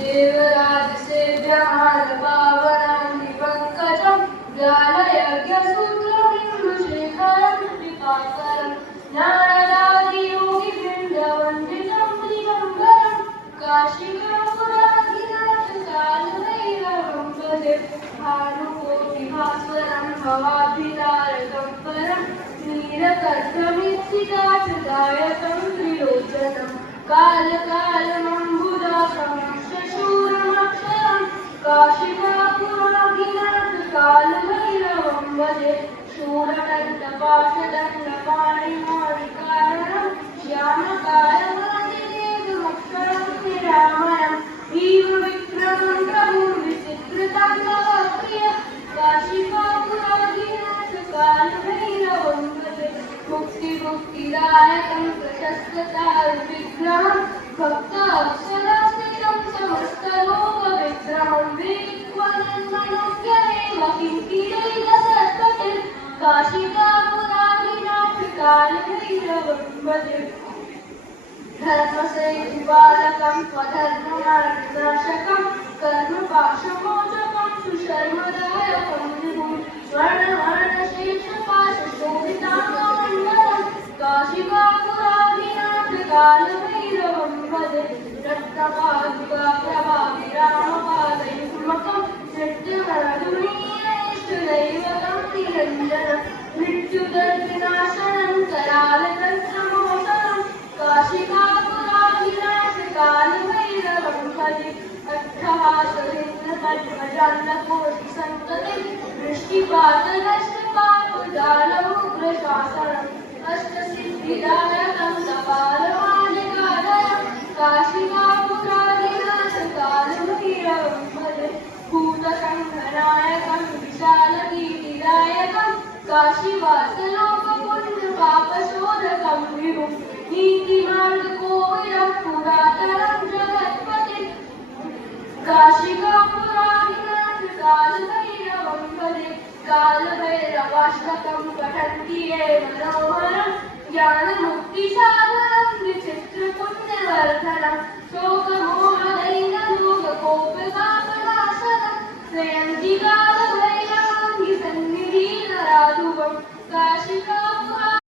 देवराजसेव्यमानपावनं दिपङ्कजं ज्ञानयज्ञसूत्रबिन्दुशेखरं कृपाकरं ज्ञानराजयोगिवृन्दवन्दितं दिगम्बरं काशिकापुराधिनाथकालभैरवं भजे भानुकोटिभास्वरं भवाभितारकं परं नीलकण्ठमित्सिकाचदायकं त्रिलोचनं कालकालमम्बुजाक्षरं काशिकापुराधिनाथकालभैरवं भजे शूलदण्डपाशदण्डपाणिमादिकारणं श्यामकायवादिदेवमक्षरं निरामयं भीमविक्रमं प्रभुं विचित्रताण्डवप्रिय काशिकापुराधिनाथकालभैरवं भजे मुक्तिदायकं प्रशस्तताविग्रहं भक्ताक्षरास्थितं समस्तलोकविग्रहं विक्वन्मनोज्ञमेव किङ्किणैकसत्पतिं काशिकापुराधिनाथकालभैरवं भजे धर्मसेतुपालकं स्वधर्ममार्गदर्शकं कर्मपाशमोचकं सुशर्मदायकं विभुं स्वर्णवर्णशेषपाशशोभिताङ्गमण्डलं काशिकापुराधिनाथकालभैरवं भजे रत्नपादुकाप्रभाविरामपादयुग्मकं नृत्यमधुनीयेष्टदैवतं निरञ्जनं मृत्युदर्शनाशनं करालतन्त्रमोचनं काशिकापुराधिनाथकालभैरवं भजे अट्टहासलिङ्गपद्मजालकोटिसन्ततिं वृष्टिपातदष्टपापजालमुग्रशासनम् अष्टसिद्धिदायकं कपालमालिकालयं काशिकापुराधिनाथकालभैरवं भजे भूतसङ्घनायकं विशालकीर्तिदायकं काशीवासलोकपुण्यपापशोधकं विभुं नीतिमार्गकोविदं पुरातनं जगत्पतिं काशिकापुराधिनाथकालभैरवं भजे कालभैरवाष्टकं पठन्ति ये मनोहरं ज्ञानमुक्तिसागरं विचित्रपुण्यवर्धनं